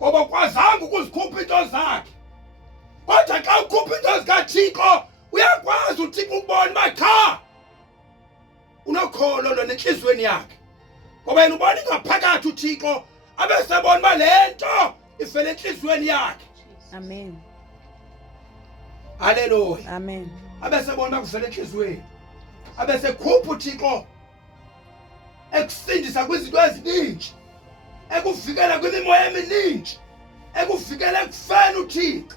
ngoba kwazanga ukuzikhupha into zakhe. Kodwa xa ukhupha into zikaThixo uyakwazi uThixo ukubona uba cha unokholo lo nenhliziyweni yakhe. Ngoba yena ubona ngaphakathi uThixo abesebona uba lento ifele enhliziyweni yakhe. Amen. Haleluya. Amen. Abesebona kuvele enhliziyweni. Abesekhupha uThixo ekusindisa kwizinto eziningi. Ekuvikela kwimimoya eminingi. Ekuvikela ekufeni uThixo.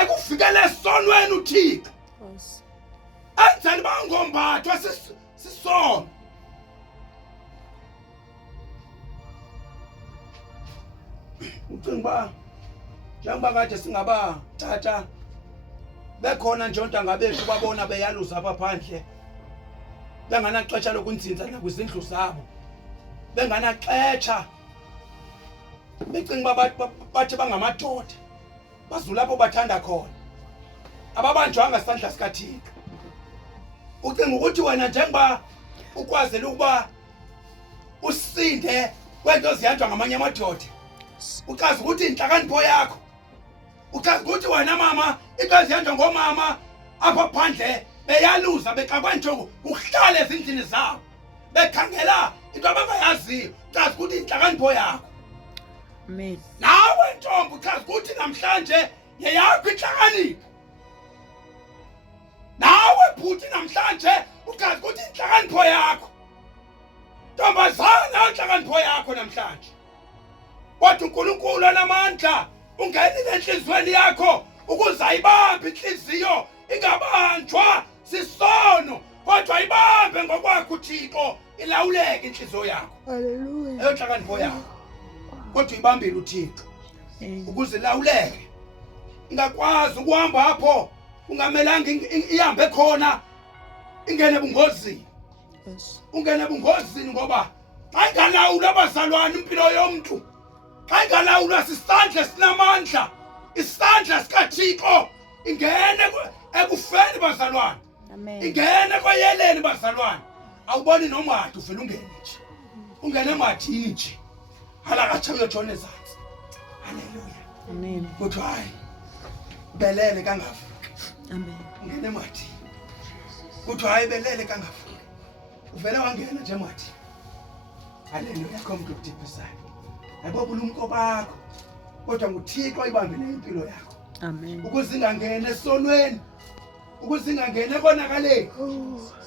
Ekuvikela esonweni uThixo. Yes. Enzani bangombathwa sisono. Ucinga njengoba kade singaba tata bekhona nje ontanga bethu babona beyaluza apha phandle benganaxesha lokunzinza nakwizindlu zabo benganaxesha becinga bathi bangamadoda bazula lapho bathanda khona ababanjwanga isandla sikaThixo. Ucinga ukuthi wena njengoba ukwazela ukuba usinde kwento ziyanjwa ngamanye amadoda uchaza ukuthi inhlakanipho yakho uchaza ukuthi wena mama into ziyanjwa ngomama apha phandle beyaluza bexakwa nje ukuhlala ezindlini zabo bekhangela into abangayaziyo uchaza ukuthi inhlakanipho yakho. Amen. Nawe ntombi uchaza ukuthi namhlanje yeyakho inhlakanipho. Nawe bhuti namhlanje uchaza ukuthi inhlakanipho yakho. Ntombazana inhlakanipho yakho namhlanje. Kodwa uNkulunkulu anamandla ungenile enhliziyweni yakho ukuze ayibambe inhliziyo ingabanjwa sisono kodwa ayibambe ngokwakho uThixo ilawuleke inhliziyo yakho. Hallelujah. Eyonhlakanipho yakho. Kodwa uyibambile uThixo ukuze ilawuleke. Ingakwazi ukuhamba apho ungamelanga ihambe khona ingene ebungozini. Yes. Ungene ebungozini ngoba xa ingalawula abazalwane impilo yomuntu xa ingalawulwa sisandla sinamandla isandla sikaThixo ingene ekufeni bazalwane. Amen. Ingene kwayeleni bazalwane awuboni noma ade uvela ungene nje ungene emathi nje halakatsha uyotshona ezantsi. Haleluya. Amen. Kodwa hayi belele kangavuki. Amen. Ungene emathi kodwa hayi belele kangavuki uvele wangena nje emathi. Haleluya. Komntu udiphisayo ayibobulumko bakho kodwa nguThixo ayibambele impilo yakho. Amen. Ukuze ingangene esonweni ukuze ingangene ekonakaleni.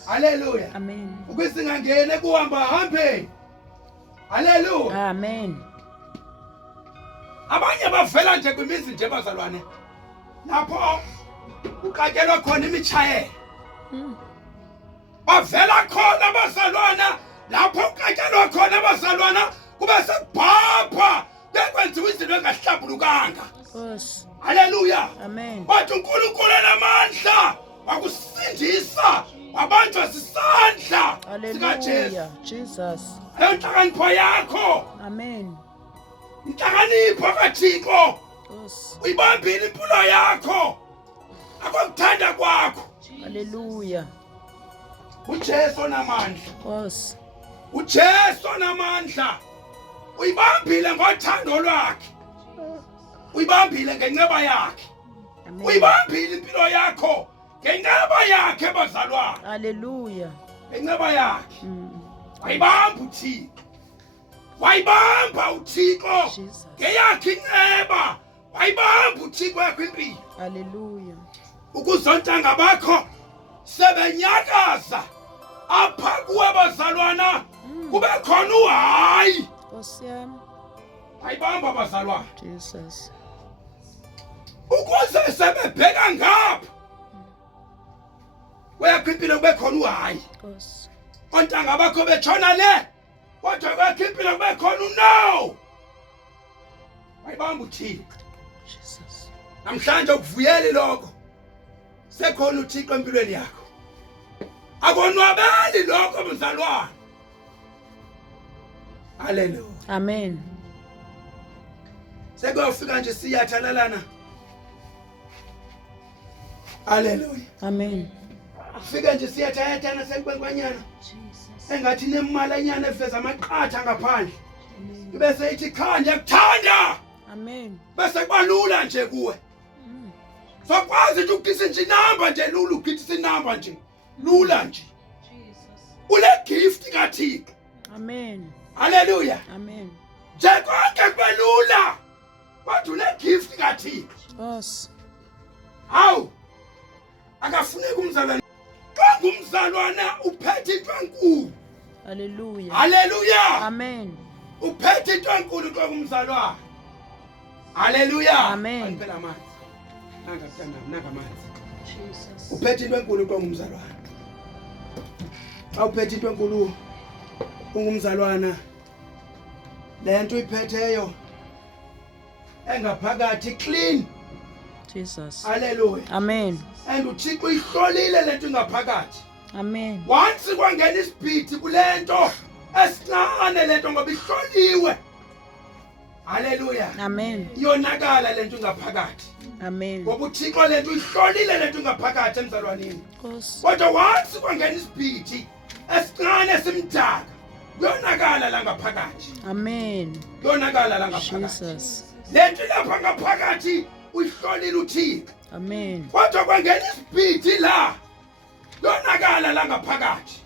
Haleluya. Amen. Ukuze ingangene kuhamba hambeni. Haleluya. Amen. Abanye bavela nje kwimizi nje bazalwane lapho uqatshelwa khona imithayelo. Bavela khona bazalwana lapho uqatshelwa khona bazalwana kube sekubhapha bekwenziwa izinto engahlambulukanga. Yes. Haleluya. Amen. Bathi uNkulunkulu enamandla wakusindisa wabanjwa sisandla sikaJesu. Hallelujah. Jesus. Ayonhlakanipho yakho. Amen. Inhlakanipho kaThixo Yes. uyibambile impilo yakho akokuthanda kwakho. Hallelujah. uJesu onamandla. Yes. uJesu onamandla uyibambile ngothando lwakhe uyibambile ngenceba yakhe Amen. uyibambile impilo yakho ngenceba yakhe bazalwane. Hallelujah. Ngenceba yakhe wayibamba uThixo wayibamba uThixo Jesus. ngeyakhe inceba wayibamba uThixo yakho impilo. Hallelujah. Ukuzontanga bakho sebenyakaza apha kuwe bazalwana kube khona uhayi Osiyami. wayibamba bazalwana Jesus. ukuze sebebheka ngapha kweyakho impilo kube khona uhayi. Yes. Ontanga bakho betshona le kodwa kweyakho impilo kube khona uno wayibamba uThixo. Jesus. Namhlanje ukuvuyeli lokho sekhona uThixo empilweni yakho akonwabeli lokho mzalwane. Haleluya. Amen. Sekuyofika nje siyathalalana. Haleluya. Amen. Afike nje siyathayathana sekwenkwanyana Jesus. engathi nemalanyana eveza amaqatha ngaphandle bese ithi cha ngiyakuthanda Amen. bese kubalula nje kuwe sokwazi ukugisa nje inamba nje lula ugisa inamba nje lula nje ule gift kaThixo Amen. haleluya Amen. nje konke kubelula kodwa ule gift kaThixo Yes. hawu akafuneki umzalwane xa ngumzalwana uphethe into enkulu Hallelujah. haleluya Amen. uphethe into enkulu xa ngumzalwane haleluya Amen. angiphela amanzi nanga amanzi Jesus. uphethe into enkulu xa ngumzalwane xa uphethe into enkulu ungumzalwana lento uyiphetheyo engaphakathi clean Jesus. haleluya Amen. and uThixo uyihlolile lento ingaphakathi Amen. once kwangena isibhithi kulento esincane lento ngoba ihloliwe haleluya Amen. iyonakala lento ingaphakathi Amen. ngoba uThixo lento uyihlolile lento ingaphakathi emzalwaneni Yes. kodwa once kwangena isibhithi esincane simdaka kuyonakala la ngaphakathi Amen. kuyonakala la ngaphakathi Jesus. lento lapha ngaphakathi uyihlolile uThixo Amen. kodwa kwangena isibhithi la yonakala la ngaphakathi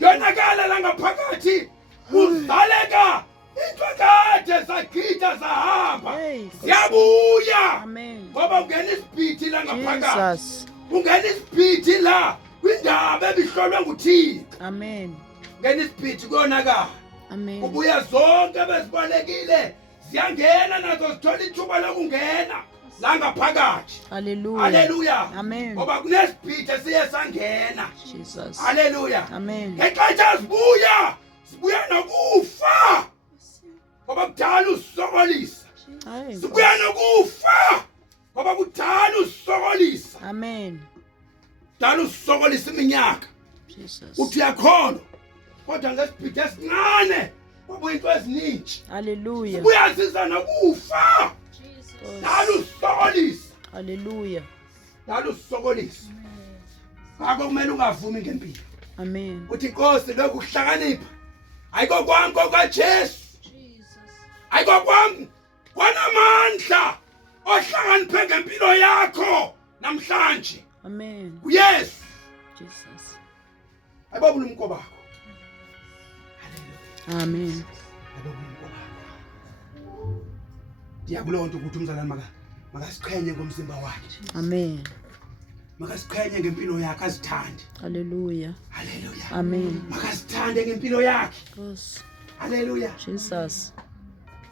yonakala la ngaphakathi uzaleka into kade sagida sahamba Hey. siyabuya Amen. ngoba ungena isibhithi la ngaphakathi Jesus. ungena isibhithi la kwindaba ebihlolwe nguThixo Amen. ngena isibhithi kuyonakala Amen. kubuya zonke bezibalekile ziyangena nazo zithola ithuba lokungena la ngaphakathi Hallelujah. haleluya Amen. ngoba kunesibhithi esiye sangena Jesus. haleluya Amen. ngexesha sibuya nokufa ngoba kudala usokolisa Hayi. sibuya nokufa ngoba kudala usokolisa Amen. kudala usokolisa iminyaka Jesus. uthi uyakholwa kodwa ngesibhithi esincane ngoba into eziningi Hallelujah. sibuya siza nokufa dala usokolisa Hallelujah. dala usokolisa ngakho kumele ungavumi ngempilo Amen. uthi Nkosi lokhu kuhlakanipha ayiko kwami kokaJesu ayiko kwami kwanamandla ohlakaniphe ngempilo yakho namhlanje Amen. uYesu Jesus. ayibabula umko bakho Amen. ayibabula umko bakho ndiyakulonto ukuthi umzalwane makasiqhenye ngomzimba wakhe Amen. makasiqhenye ngempilo yakhe azithande Hallelujah. haleluya Amen. makasithande ngempilo yakhe Yes. haleluya Jesus.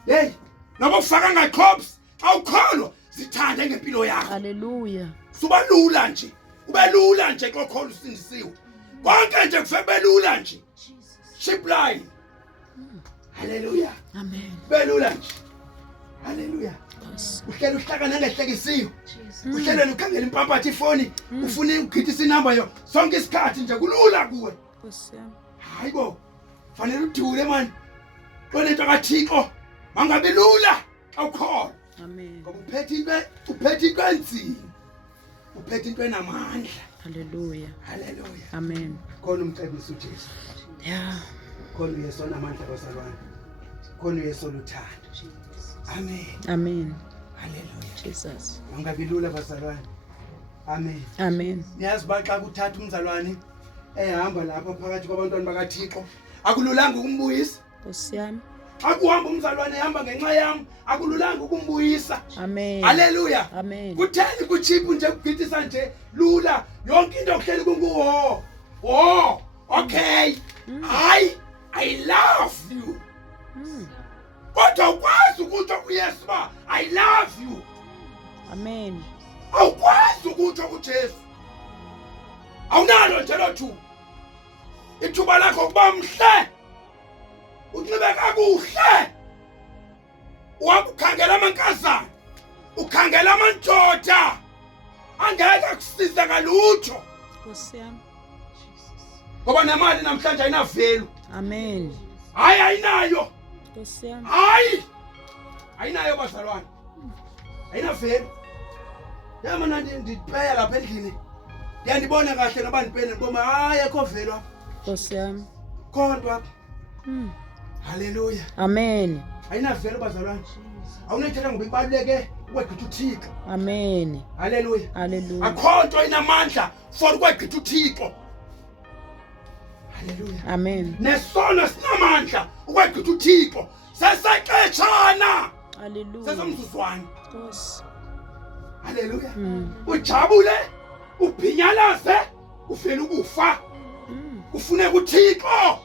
hey noba ufaka ngaqhops awukholwa zithande ngempilo yakho Hallelujah. suba lula nje ubelula nje kokholwa usindisiwe konke nje kufebelula nje ship line haleluya Amen. belula nje haleluya Yes. uhlelo uhlakana ngehlekisiwe uhlelo ukhangela impampathi ifoni ufuna ukukhithisa inamba yo sonke isikhathi nje kulula kuwe Nkosi yami. hayibo fanele udule man konento kaThixo mangabe lula awukholwa Amen. ngoba uphethe into enzima uphethe into enamandla Hallelujah. haleluya Amen. khona umcebisi uJesu Yeah. khona uYesu onamandla bazalwane khona uYesu oluthando amen Amen. haleluya Jesus. mangabe lula bazalwane amen Amen. niyazi baxa kuthatha umzalwane ehamba lapha phakathi kwabantwana bakaThixo akululanga ukumbuyisa Nkosi yami. akuhamba umzalwane ehamba ngenxa yami akululanga ukumbuyisa Amen. haleluya Amen. kutheni kuchiphu nje kugidisa nje lula yonke into okuhleli kunguwo okay I love you kodwa ukwazi ukuthi uYesu ba I love you Amen. awukwazi ukuthi uJesu awunalo nje lothu ithuba lakho kuba mhle unxibe kakuhle wakukhangela amankazana ukhangela amandoda angeke kusiza ngalutho Nkosi yami. ngoba nemali namhlanje ayinavelu Amen. hayi ayinayo Nkosi yami. hayi ayinayo bazalwane ayinavelu yamana ndipeya lapha endlini ndiyandibona kahle noba ndipene ngiboma hayi akho velu apha Nkosi yami. khonto apha Haleluya. Amen. Ayinavelo bazalwane. Awunethetha ngoba ibaluleke ukwegqitha uThixo. Amen. Haleluya. Hallelujah. Akho nto inamandla for ukwegqitha uThixo. Haleluya. Amen. Nesono sinamandla ukwegqitha uThixo. Sesexetshana. Hallelujah. Sesomzuzwana. Nkosi. Haleluya. Ujabule, ubhinyalaze, ufela ukufa. Ufuneka uThixo.